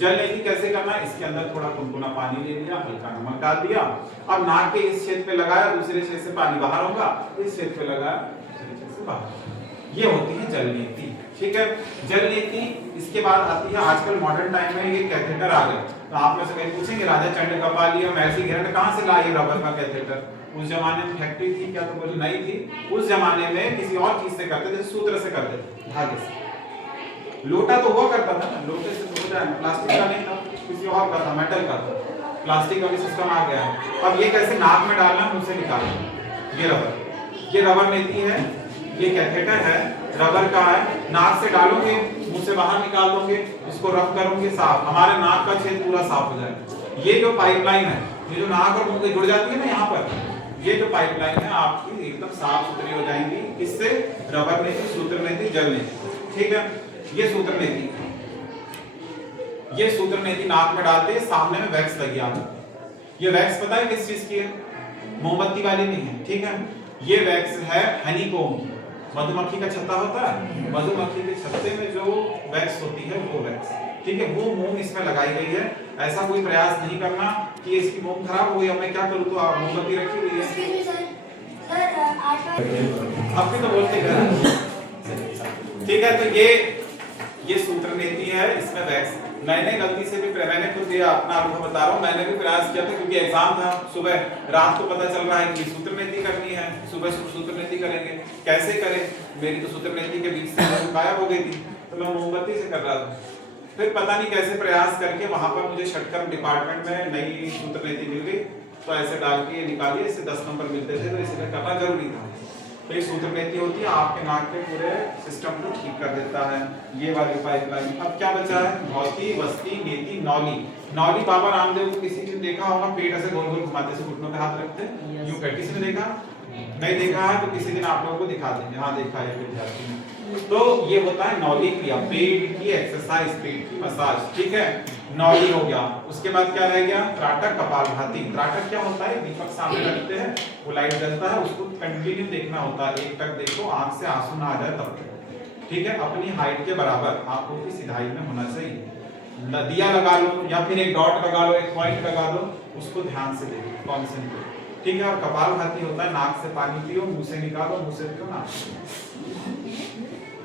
जल नीति कैसे करना है, इसके अंदर थोड़ा गुनगुना पानी ले लिया, हल्का नमक डाल दिया, अब नाक के इस छेद पे लगाया, दूसरे छेद से पानी बाहर होगा, इस छेद पे लगाया, दूसरे छेद से बाहर। ये होती है जल नीति, ठीक है। जल नीति, इसके बाद आती है आजकल मॉडर्न टाइम में ये कैथेटर आ गए। तो आप में से कहीं पूछेंगे राजा चंद्रकपाल और महर्षि घिरण्य कहां से लाए रबर का कैथेटर? उस जमाने में फैक्ट्री थी क्या? तो बोले नहीं थी। उस जमाने में किसी और चीज से करते थे, सूत्र से करते थे, धागे से। लोटा तो हुआ करता था ना, लोटे से तो हो जाए, प्लास्टिक का नहीं था, किसी और का था, मेटल का था। प्लास्टिक का भी सिस्टम आ गया है। अब ये कैसे नाक में डालना, मुंह से निकालना। ये रबर नीति है, ये कैथेटर है, रबर का है, नाक से डालोगे, मुंह से बाहर निकाल दोगे, इसको रफ करोगे, साफ, हमारे नाक का छेद पूरा साफ हो जाएगा। ये जो पाइपलाइन है, ये जो नाक और मुंह के जुड़ जाती है ना यहाँ पर, ये जो पाइपलाइन है आपकी एकदम साफ सुथरी हो जाएंगी। इससे रबर नीति, सूत्र नीति, जल नीति, ठीक है। ये सूत्र नीति, ये सूत्र नीति नाक में डालते हैं, सामने में वैक्स लगी आपको। ये वैक्स पता है किस चीज की है? मोमबत्ती वाली नहीं है, ठीक है। ये वैक्स है हनीकॉम्ब, मधुमक्खी का छत्ता होता है, मधुमक्खी के छत्ते में जो वैक्स होती है वो वैक्स, ठीक है, वो मोम इसमें लगाई गई है। ऐसा कोई प्रयास नहीं करना कि इसकी मोम खराब हो गई, अब मैं क्या करूं, तो आप मोमबत्ती रखी हुई है, अब भी तो बोलते हैं, ठीक है। तो ये सूत्र नीति है, इसमें वैक्स। मैंने गलती से भी, मैंने खुद ये अपना अनुभव बता रहा हूँ, मैंने भी प्रयास किया था क्योंकि एग्जाम था सुबह, रात को पता चल रहा है कि सूत्र नीति करनी है, सुबह सूत्र नीति करेंगे, कैसे करें, मेरी तो सूत्र नीति के बीच से गायब हो गई थी, तो मैं मोमबत्ती से कर रहा था। फिर पता नहीं कैसे प्रयास करके वहां पर मुझे षटकर्म डिपार्टमेंट में नई सूत्र नीति मिल गई, तो ऐसे डाल के निकालिए, इससे 10 नंबर मिलते थे, तो इसलिए करना जरूरी था। तो एक सूत्र नीति होती है, आपके नाक के पूरे सिस्टम को ठीक कर देता है, ये वाली पाइपलाइन। अब क्या बचा है? भौतिकी, वस्ती, नीति, नौली। नौली बाबा रामदेव को किसी ने देखा होगा, पेट ऐसे गोल गोल घुमाते से घुटनों पे हाथ रखते, यूं कर, किसी ने देखा? नहीं देखा है तो किसी दिन आप लोगों को दिखा देंगे। हाँ देखा है विद्यार्थी ने। तो ये होता है नौली क्रिया, पेट की एक्सरसाइज, पेट की मसाज, ठीक है, नौली हो गया। उसके बाद क्या रह गया? त्राटक, कपालभाति। त्राटक क्या होता है? दीपक सामने रखते हैं, वो लाइट जलता है, उसको कंटिन्यू देखना होता है, एक टक देखो, आंख से आंसू ना आ जाए तब तक, ठीक है। अपनी हाइट के बराबर आंखों की सिधाई में होना चाहिए। दिया लगा लो या फिर एक डॉट लगा लो, एक पॉइंट लगा दो, उसको ध्यान से देखो, कॉन्सेंट्रेट, ठीक है। और कपालभाति होता है नाक से पानी पियो, मुंह से निकालो, मुंह से पियो, नाक से।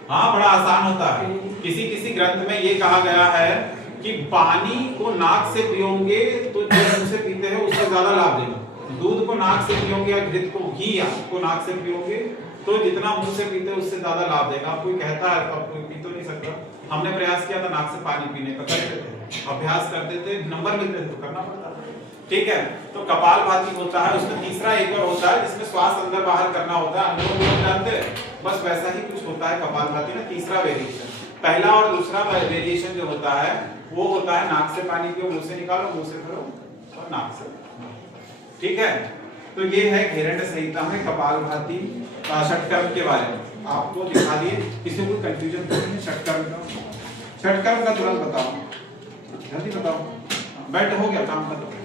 हाँ, बड़ा आसान होता है। किसी किसी ग्रंथ में ये कहा गया है कि पानी को नाक से पियोगे तो जो मुंह से पीते हैं उससे ज्यादा लाभ देगा। दूध को नाक से पियोगे या घृत को, घी को नाक से पियोगे तो जितना मुंह से पीते हैं उससे ज्यादा लाभ देगा। कोई कहता है, अब कोई पी तो नहीं सकता। हमने प्रयास किया था नाक से पानी पीने का, करते थे, अभ्यास करते थे, नंबर मिलते थे तो करना पड़ता था, ठीक है। तो कपालभाति होता है, उसमें तीसरा एक और होता है जिसमें श्वास अंदर बाहर करना होता है, अंदर बाहर जानते हैं, बस वैसा ही कुछ होता है कपालभाति में, तीसरा वेरिएशन। पहला और दूसरा वेरिएशन जो होता है वो होता है नाक से पानी पियो, मुंह से निकालो, मुंह से भरो और नाक से, ठीक है। तो ये है घेरंड संहिता में कपालभाति षटकर्म के बारे में आपको दिखा दिए। किसी को कंफ्यूजन तो नहीं षटकर्म का? षटकर्म का तुरंत बताओ, जल्दी बताओ, बैठ हो गया काम खत्म।